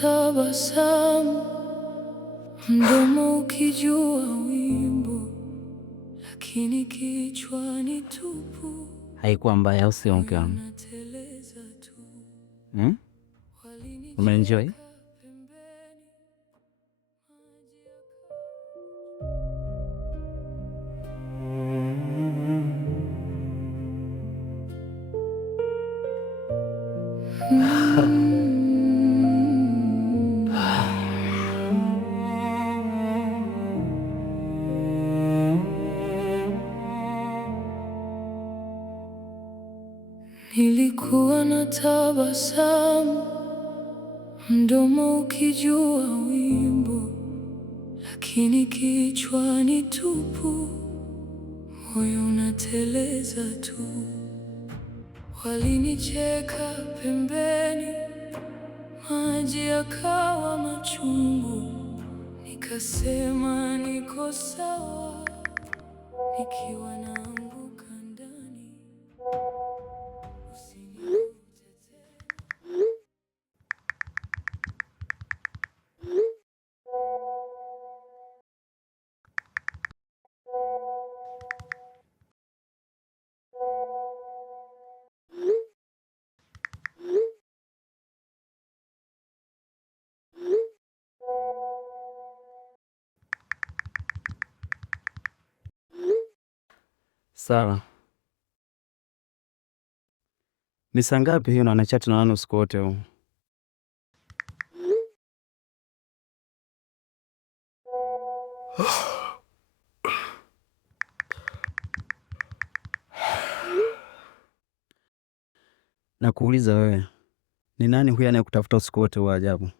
tabasamu, mdomo ukijua wimbo, lakini kichwani tupu. Haikuwa mbaya, au sio mke wangu? Umeenjoy? Nilikuwa na tabasamu, mdomo ukijua wimbo, lakini kichwani tupu, moyo unateleza tu. Walinicheka pembeni, maji yakawa machungu, nikasema niko sawa, nikiwa naanguka ndani. Sawa. Ni saa ngapi hiyo na anachati na wanu usiku wote huu? Na kuuliza wewe, ni nani huyu anayekutafuta usiku wote wa ajabu?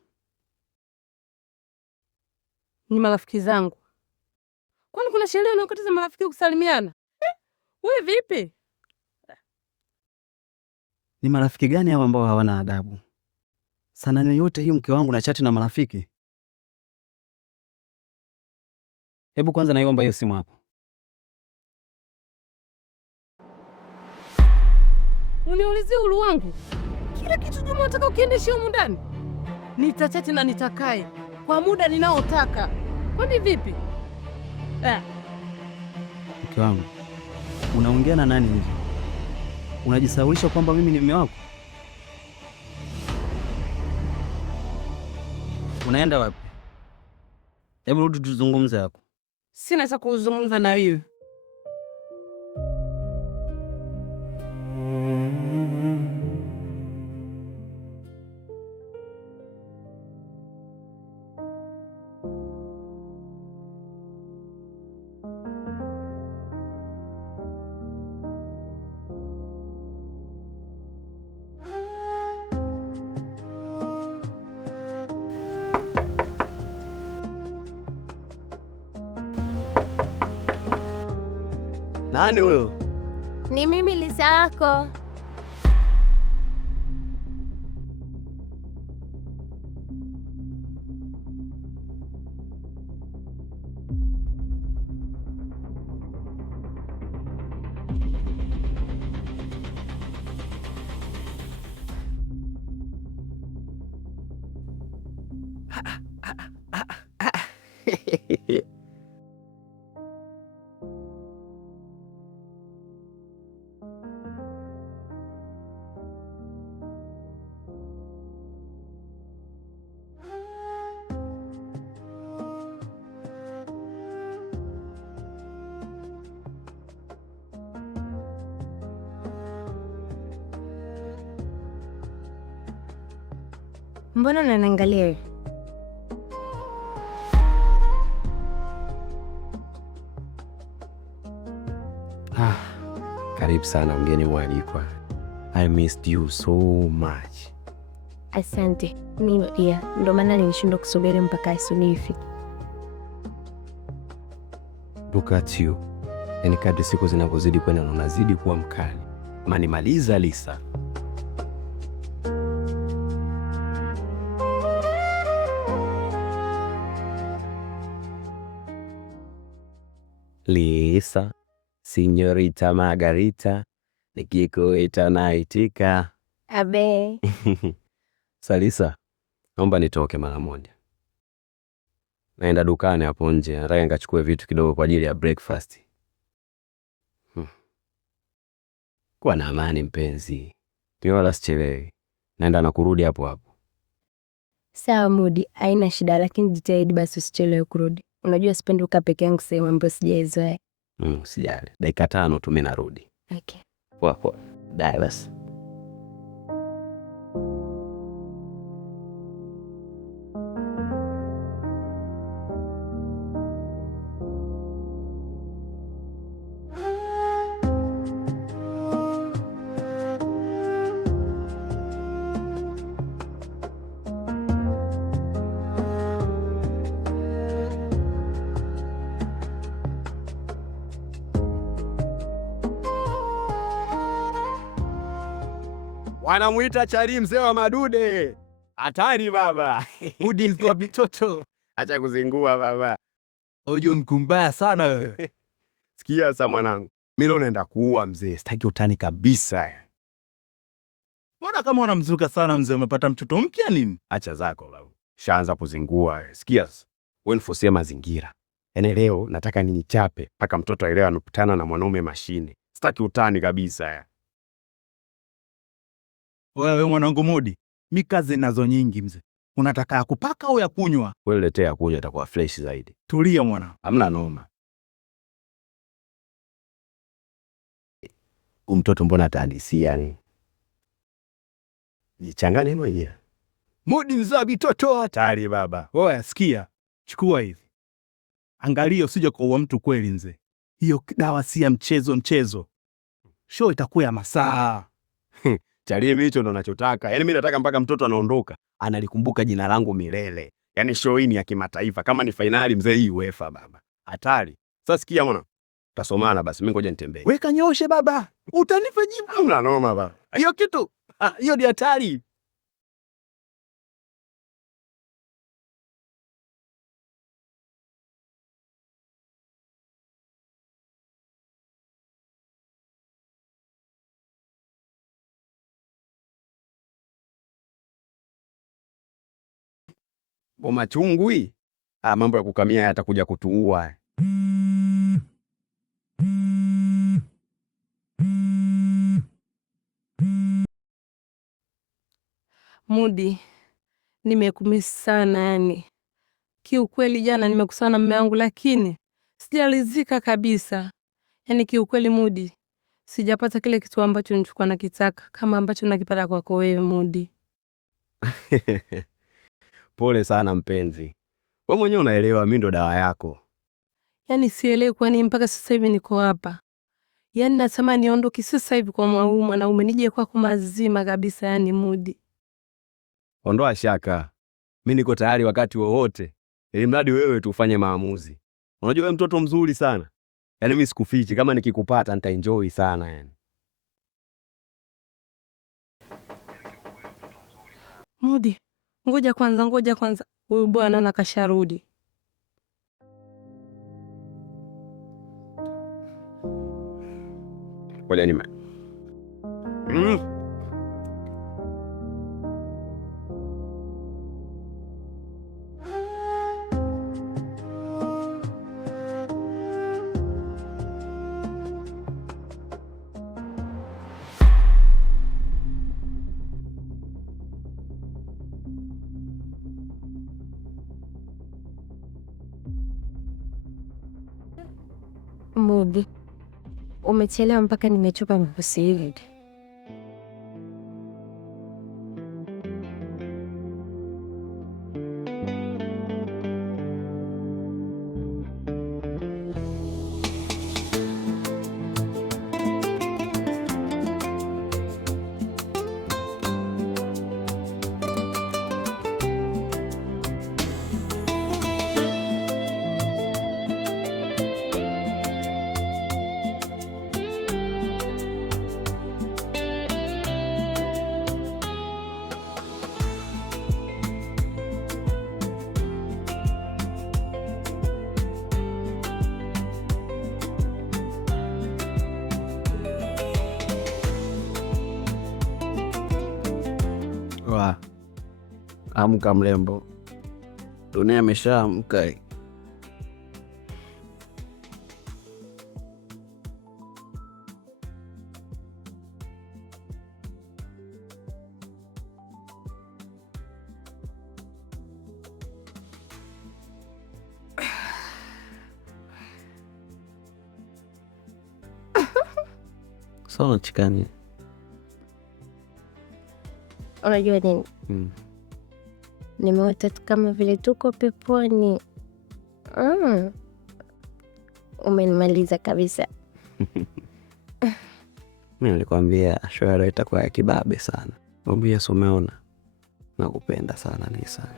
Ni marafiki zangu. Kwani kuna sherehe unayokataza marafiki kusalimiana? Wewe vipi? Ni marafiki gani hao ambao hawana adabu? Sana yoyote hii mke wangu na chati na marafiki? Hebu kwanza naiomba hiyo simu hapo. Uniulizie ulu wangu. Kila kitu Juma unataka ukiendeshe humu ndani. Nitachati na nitakaye kwa muda ninaotaka. Kwani vipi? Mke wangu, unaongea na nani hivi? Unajisawisha kwamba mimi ni mume wako? Unaenda wapi? Hebu rudi tuzungumze hapo. Sina cha kuzungumza na wewe. Nani huyo? Ni mimi Lisa yako. Mbona unaniangalia wewe? Karibu sana mgeni mwalikwa. I missed you so much. Asante. Mimi pia. Ndio maana nilishindwa kusubiri mpaka asubuhi ifike. Look at you. Yaani kadri siku zinavyozidi kwenda unazidi kuwa mkali. Manimaliza Lisa. Lisa, Signorita Margarita, nikikuita naitika. Abe. Salisa, naomba nitoke mara moja. Naenda dukani hapo nje, nataka nikachukue vitu kidogo kwa ajili ya breakfast. Kuwa na amani mpenzi. Ndio wala sichelewi. Naenda na kurudi hapo hapo. Sawa Mudi, haina shida, lakini jitahidi basi usichelewe kurudi. Unajua sipendi ukaa peke yangu sehemu ambayo sijaizoea. Sijali. Dakika 5 tu mimi narudi. Okay. Poa. Dai basi. Wanamuita Chali mzee wa madude. Hatari baba. Mudi mzee wa vitoto. Acha kuzingua baba. Ojo mkumbaya sana wewe. Sikia sasa mwanangu. Mimi leo naenda kuua mzee. Sitaki utani kabisa. Mbona kama unamzuka sana mzee, umepata mtoto mpya nini? Acha zako baba. Shaanza kuzingua. Sikia sasa. Wewe nifosie mazingira. Yaani leo nataka nichape mpaka mtoto aelewe anakutana na mwanaume mashine. Sitaki utani kabisa. Wewe mwanangu Mudi, mi kazi nazo nyingi mzee. Unataka ya kupaka au ya kunywa? Wewe letea ya kunywa, itakuwa fresh zaidi. Tulia mwana. Hamna noma. Mtoto mbona atahadisia yani? Jichanganye mwenyewe. Mudi mzee wa vitoto. Hatari baba. Oya sikia. Chukua hivi. Angalia usije kuua mtu kweli mzee. Hiyo dawa si ya mchezo. Show itakuwa ya masaa. Chali mimi hicho ndo ninachotaka. Yaani mimi nataka mpaka mtoto anaondoka analikumbuka jina langu milele. Yaani show hii ni ya kimataifa. Kama ni finali mzee, hii UEFA baba. Hatari. Sasa sikia mwana. Tutasomana basi, mimi ngoja nitembee. Weka nyoshe baba. Utanifa jibu. Hamna noma baba. Hiyo kitu. Hiyo ni hatari. Boma chungu hii. Mambo ya kukamia yatakuja kutuua. Mudi, nimekumisi sana yani. Kiukweli jana nimekusana na mume wangu lakini sijalizika kabisa. Yani kiukweli Mudi, sijapata kile kitu ambacho nilikuwa nakitaka kama ambacho nakipata kwako wewe Mudi. Pole sana mpenzi. Wewe mwenyewe unaelewa mimi ndo dawa yako. Yani sielewi kwa nini mpaka sasa hivi niko hapa. Yani natamani niondoke sasa hivi kwa mwanaume nije kwako mazima kabisa yani Mudi. Ondoa shaka. Mimi niko tayari wakati wowote. Ili mradi wewe tu ufanye maamuzi. Unajua wewe mtoto mzuri sana. Yaani mimi sikufichi, kama nikikupata nitaenjoy sana yani. Mudi, ngoja kwanza. Huyu bwana nakasharudi. Ngoja nime. Mudi, umechelewa mpaka nimechoka mbusi hivi. Amka mrembo, dunia imeshaamka. Sawa chikani. Unajua nini? Nimeota kama vile tuko peponi. Umenimaliza kabisa. Mimi nilikwambia show itakuwa ya kibabe sana. Mwambie umeona. Nakupenda sana Nisa.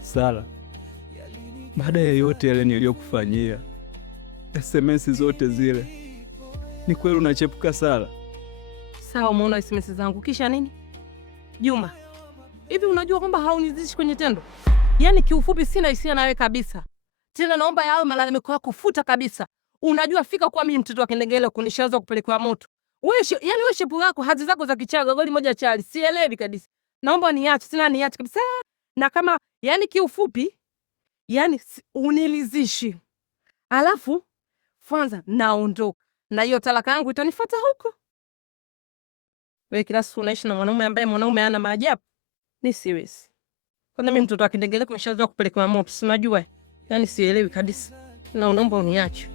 Sara, baada ya yote yale niliyokufanyia, SMS zote zile, ni kweli unachepuka Sara? Sawa, umeona SMS zangu kisha nini? Juma, hivi unajua kwamba haunizishi kwenye tendo? Yaani kiufupi sina hisia nawe kabisa. Tena naomba yao malalamiko yako futa kabisa. Unajua fika kwa mimi mtoto wa Kindengele kunishaanza kupelekwa moto. Wewe shepu yako hazi zako za kichaga goli moja chali. Sielewi kabisa. Naomba niache, tena niache kabisa. Na kama yani kiufupi unilizishi. Alafu kwanza naondoka. Na hiyo talaka yangu itanifuata huko. Wewe kila siku unaishi na mwanaume ambaye mwanaume hana maajabu. Ni siwezi. Kwanza mimi mtoto wa Kindengele kumeshaanza kupelekwa moto, unajua? Yaani sielewi kabisa. Na naomba uniache.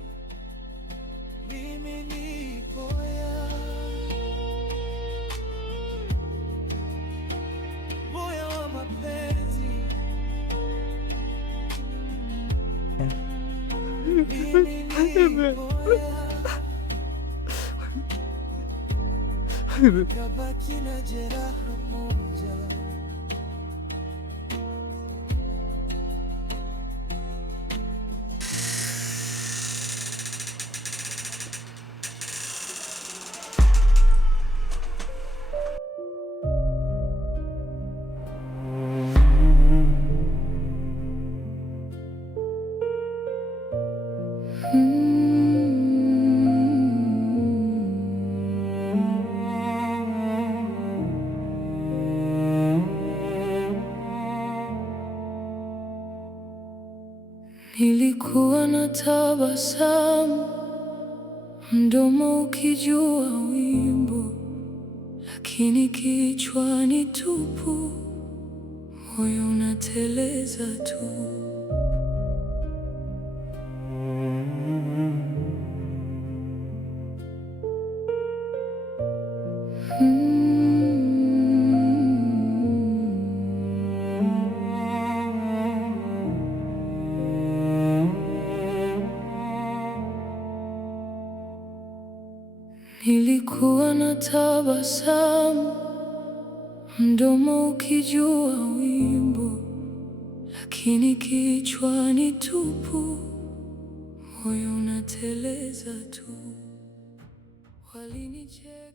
Nilikuwa na tabasamu, mdomo ukijua wimbo, lakini kichwani tupu, moyo unateleza tu. Nilikuwa na tabasamu, mdomo ukijua wimbo, lakini kichwani tupu, moyo unateleza tu. Walinicheka